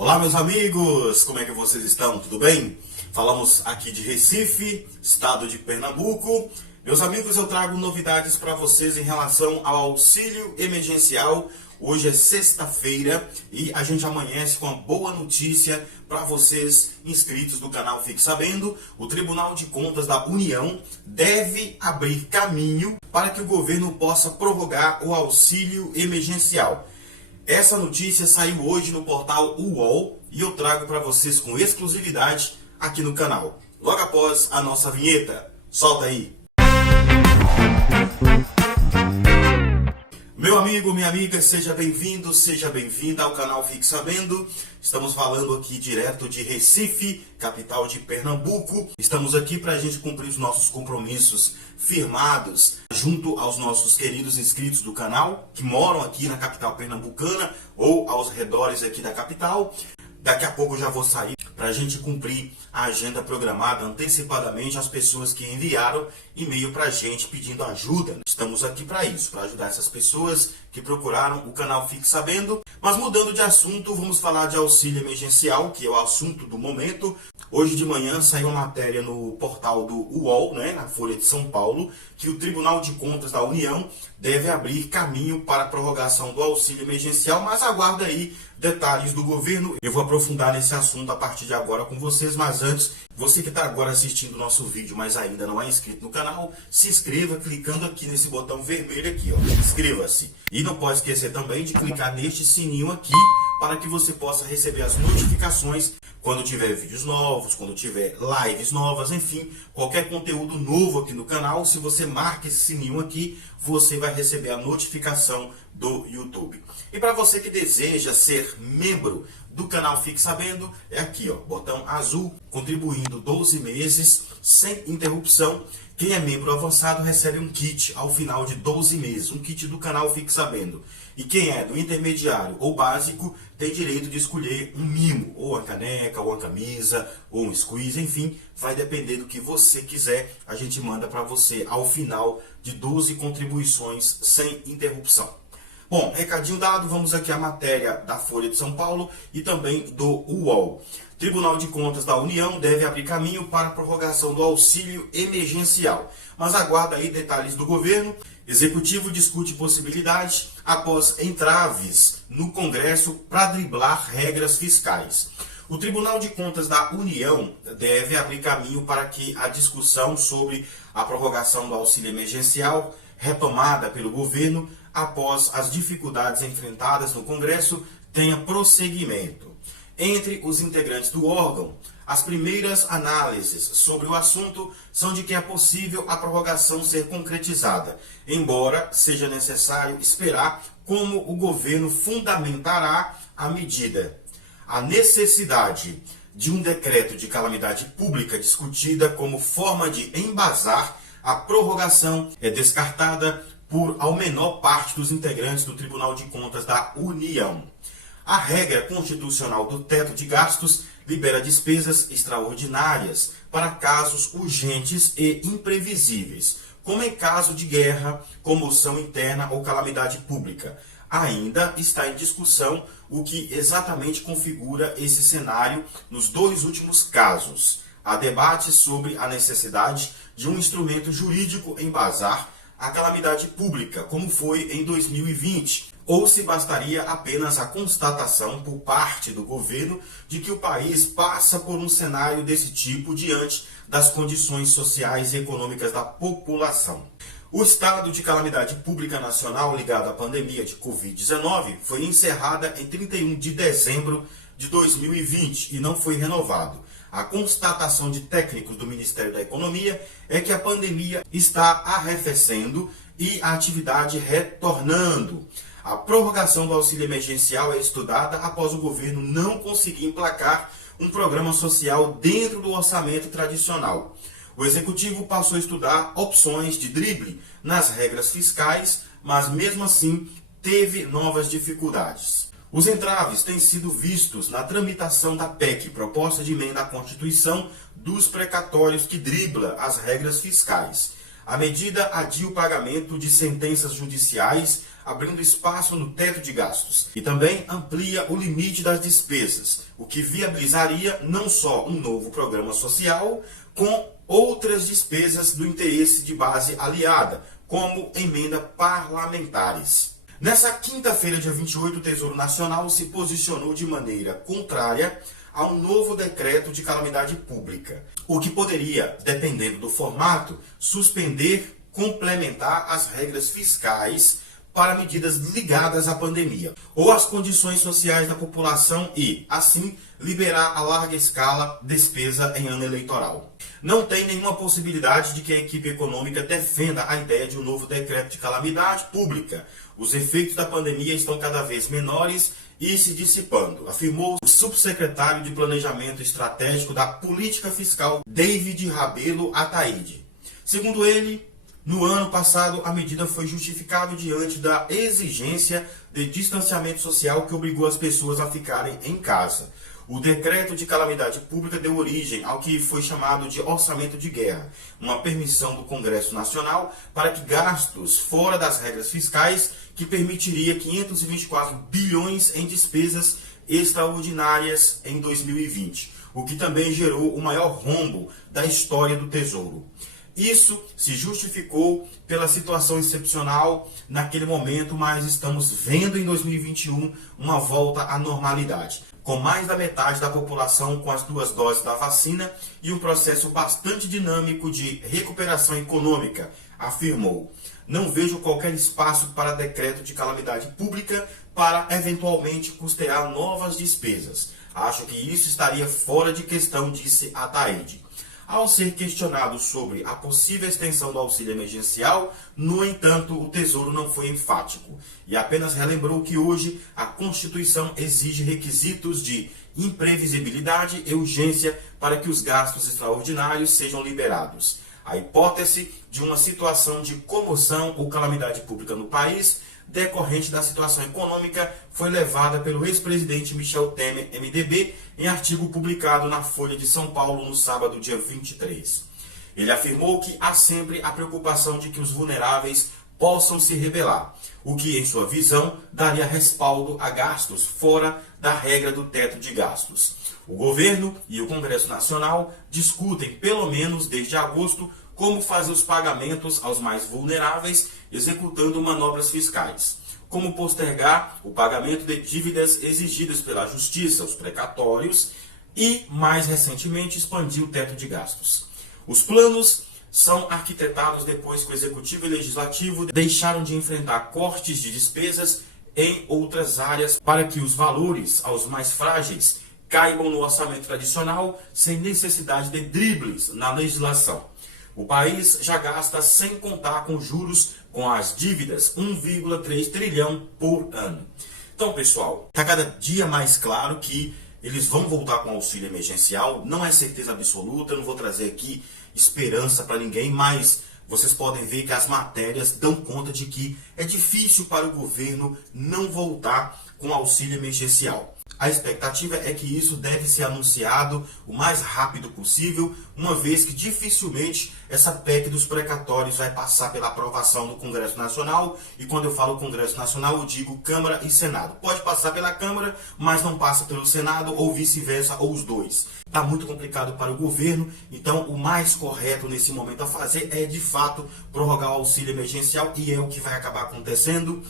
Olá, meus amigos, como é que vocês estão? Tudo bem? Falamos aqui de Recife, estado de Pernambuco. Meus amigos, eu trago novidades para vocês em relação ao auxílio emergencial. Hoje é sexta-feira e a gente amanhece com uma boa notícia para vocês inscritos do canal Fique Sabendo. O Tribunal de Contas da União deve abrir caminho para que o governo possa prorrogar o auxílio emergencial. Essa notícia saiu hoje no portal UOL e eu trago para vocês com exclusividade aqui no canal. Logo após a nossa vinheta. Solta aí! Meu amigo, minha amiga, seja bem-vindo, seja bem-vinda ao canal Fique Sabendo. Estamos falando aqui direto de Recife, capital de Pernambuco. Estamos aqui para a gente cumprir os nossos compromissos firmados junto aos nossos queridos inscritos do canal, que moram aqui na capital pernambucana ou aos redores aqui da capital. Daqui a pouco eu já vou sair para a gente cumprir a agenda programada antecipadamente às pessoas que enviaram e-mail para a gente pedindo ajuda. Estamos aqui para isso, para ajudar essas pessoas que procuraram o canal Fique Sabendo. Mas mudando de assunto, vamos falar de auxílio emergencial, que é o assunto do momento. Hoje de manhã saiu uma matéria no portal do UOL, na Folha de São Paulo, que o Tribunal de Contas da União deve abrir caminho para a prorrogação do auxílio emergencial, mas aguarda aí detalhes do governo. Eu vou aprofundar nesse assunto a partir de agora com vocês, mas antes, você que está agora assistindo o nosso vídeo, mas ainda não é inscrito no canal, se inscreva clicando aqui nesse botão vermelho aqui, inscreva-se. E não pode esquecer também de clicar neste sininho aqui para que você possa receber as notificações quando tiver vídeos novos, quando tiver lives novas, enfim, qualquer conteúdo novo aqui no canal. Se você marca esse sininho aqui, você vai receber a notificação do YouTube. E para você que deseja ser membro do canal Fique Sabendo, é aqui, botão azul, contribuindo 12 meses, sem interrupção. Quem é membro avançado recebe um kit ao final de 12 meses, um kit do canal Fique Sabendo. E quem é do intermediário ou básico tem direito de escolher um mimo, ou uma caneca, ou uma camisa, ou um squeeze, enfim, vai depender do que você quiser. A gente manda para você ao final de 12 contribuições sem interrupção. Bom, recadinho dado, vamos aqui à matéria da Folha de São Paulo e também do UOL. Tribunal de Contas da União deve abrir caminho para a prorrogação do auxílio emergencial, mas aguarda aí detalhes do governo. Executivo discute possibilidade após entraves no Congresso para driblar regras fiscais. O Tribunal de Contas da União deve abrir caminho para que a discussão sobre a prorrogação do auxílio emergencial, retomada pelo governo após as dificuldades enfrentadas no Congresso, tenha prosseguimento. Entre os integrantes do órgão, as primeiras análises sobre o assunto são de que é possível a prorrogação ser concretizada, embora seja necessário esperar como o governo fundamentará a medida. A necessidade de um decreto de calamidade pública discutida como forma de embasar a prorrogação é descartada por a menor parte dos integrantes do Tribunal de Contas da União. A regra constitucional do teto de gastos libera despesas extraordinárias para casos urgentes e imprevisíveis, como em caso de guerra, comoção interna ou calamidade pública. Ainda está em discussão o que exatamente configura esse cenário nos dois últimos casos. Há debate sobre a necessidade de um instrumento jurídico embasar a calamidade pública, como foi em 2020, ou se bastaria apenas a constatação por parte do governo de que o país passa por um cenário desse tipo diante das condições sociais e econômicas da população. O estado de calamidade pública nacional ligado à pandemia de Covid-19 foi encerrada em 31 de dezembro de 2020 e não foi renovado. A constatação de técnicos do Ministério da Economia é que a pandemia está arrefecendo e a atividade retornando. A prorrogação do auxílio emergencial é estudada após o governo não conseguir emplacar um programa social dentro do orçamento tradicional. O Executivo passou a estudar opções de drible nas regras fiscais, mas mesmo assim teve novas dificuldades. Os entraves têm sido vistos na tramitação da PEC, proposta de emenda à Constituição dos precatórios que dribla as regras fiscais. A medida adia o pagamento de sentenças judiciais abrindo espaço no teto de gastos. E também amplia o limite das despesas, o que viabilizaria não só um novo programa social, com outras despesas do interesse de base aliada, como emenda parlamentares. Nessa quinta-feira, dia 28, o Tesouro Nacional se posicionou de maneira contrária a um novo decreto de calamidade pública, o que poderia, dependendo do formato, suspender, complementar as regras fiscais para medidas ligadas à pandemia, ou às condições sociais da população e, assim, liberar a larga escala despesa em ano eleitoral. Não tem nenhuma possibilidade de que a equipe econômica defenda a ideia de um novo decreto de calamidade pública. Os efeitos da pandemia estão cada vez menores e se dissipando, afirmou o subsecretário de Planejamento Estratégico da Política Fiscal, David Rabelo Ataide. Segundo ele, no ano passado, a medida foi justificável diante da exigência de distanciamento social que obrigou as pessoas a ficarem em casa. O decreto de calamidade pública deu origem ao que foi chamado de orçamento de guerra, uma permissão do Congresso Nacional para que gastos fora das regras fiscais que permitiria 524 bilhões em despesas extraordinárias em 2020, o que também gerou o maior rombo da história do Tesouro. Isso se justificou pela situação excepcional naquele momento, mas estamos vendo em 2021 uma volta à normalidade, com mais da metade da população com as 2 doses da vacina e um processo bastante dinâmico de recuperação econômica, afirmou. Não vejo qualquer espaço para decreto de calamidade pública para eventualmente custear novas despesas. Acho que isso estaria fora de questão, disse Ataide. Ao ser questionado sobre a possível extensão do auxílio emergencial, no entanto, o Tesouro não foi enfático e apenas relembrou que hoje a Constituição exige requisitos de imprevisibilidade e urgência para que os gastos extraordinários sejam liberados. A hipótese de uma situação de comoção ou calamidade pública no país decorrente da situação econômica foi levada pelo ex-presidente Michel Temer, MDB, em artigo publicado na Folha de São Paulo no sábado, dia 23. Ele afirmou que há sempre a preocupação de que os vulneráveis possam se rebelar, o que, em sua visão, daria respaldo a gastos fora da regra do teto de gastos. O governo e o Congresso Nacional discutem, pelo menos desde agosto, como fazer os pagamentos aos mais vulneráveis, executando manobras fiscais, como postergar o pagamento de dívidas exigidas pela Justiça, os precatórios, e, mais recentemente, expandir o teto de gastos. Os planos são arquitetados depois que o Executivo e o Legislativo deixaram de enfrentar cortes de despesas em outras áreas para que os valores aos mais frágeis caibam no orçamento tradicional sem necessidade de dribles na legislação. O país já gasta, sem contar com juros, com as dívidas, 1,3 trilhão por ano. Então, pessoal, está cada dia mais claro que eles vão voltar com o auxílio emergencial. Não é certeza absoluta, não vou trazer aqui esperança para ninguém, mas vocês podem ver que as matérias dão conta de que é difícil para o governo não voltar com o auxílio emergencial. A expectativa é que isso deve ser anunciado o mais rápido possível, uma vez que dificilmente essa PEC dos precatórios vai passar pela aprovação do Congresso Nacional. E quando eu falo Congresso Nacional, eu digo Câmara e Senado. Pode passar pela Câmara, mas não passa pelo Senado, ou vice-versa, ou os dois. Está muito complicado para o governo, então o mais correto nesse momento a fazer é, de fato, prorrogar o auxílio emergencial, e é o que vai acabar acontecendo.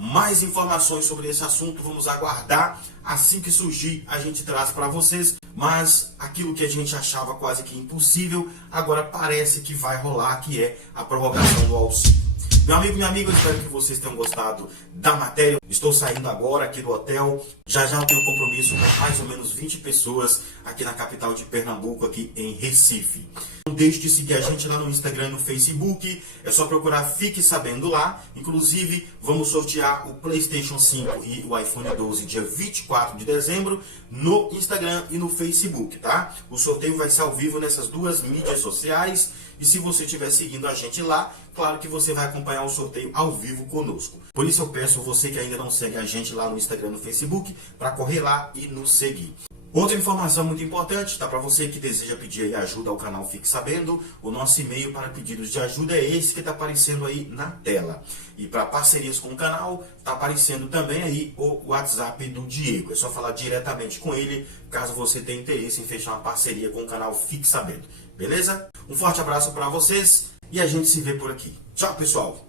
Mais informações sobre esse assunto vamos aguardar. Assim que surgir, a gente traz para vocês. Mas aquilo que a gente achava quase que impossível, agora parece que vai rolar, que é a prorrogação do auxílio. Meu amigo, minha amiga, eu espero que vocês tenham gostado da matéria. Estou saindo agora aqui do hotel. Já já eu tenho um compromisso com mais ou menos 20 pessoas aqui na capital de Pernambuco, aqui em Recife. Não deixe de seguir a gente lá no Instagram e no Facebook. É só procurar Fique Sabendo lá. Inclusive, vamos sortear o PlayStation 5 e o iPhone 12 dia 24 de dezembro no Instagram e no Facebook, tá? O sorteio vai ser ao vivo nessas duas mídias sociais. E se você estiver seguindo a gente lá, claro que você vai acompanhar o sorteio ao vivo conosco. Por isso eu peço você que ainda não segue a gente lá no Instagram e no Facebook, para correr lá e nos seguir. Outra informação muito importante, tá? Para você que deseja pedir aí ajuda ao canal Fique Sabendo, o nosso e-mail para pedidos de ajuda é esse que está aparecendo aí na tela. E para parcerias com o canal, está aparecendo também aí o WhatsApp do Diego. É só falar diretamente com ele, caso você tenha interesse em fechar uma parceria com o canal Fique Sabendo. Beleza? Um forte abraço para vocês e a gente se vê por aqui. Tchau, pessoal!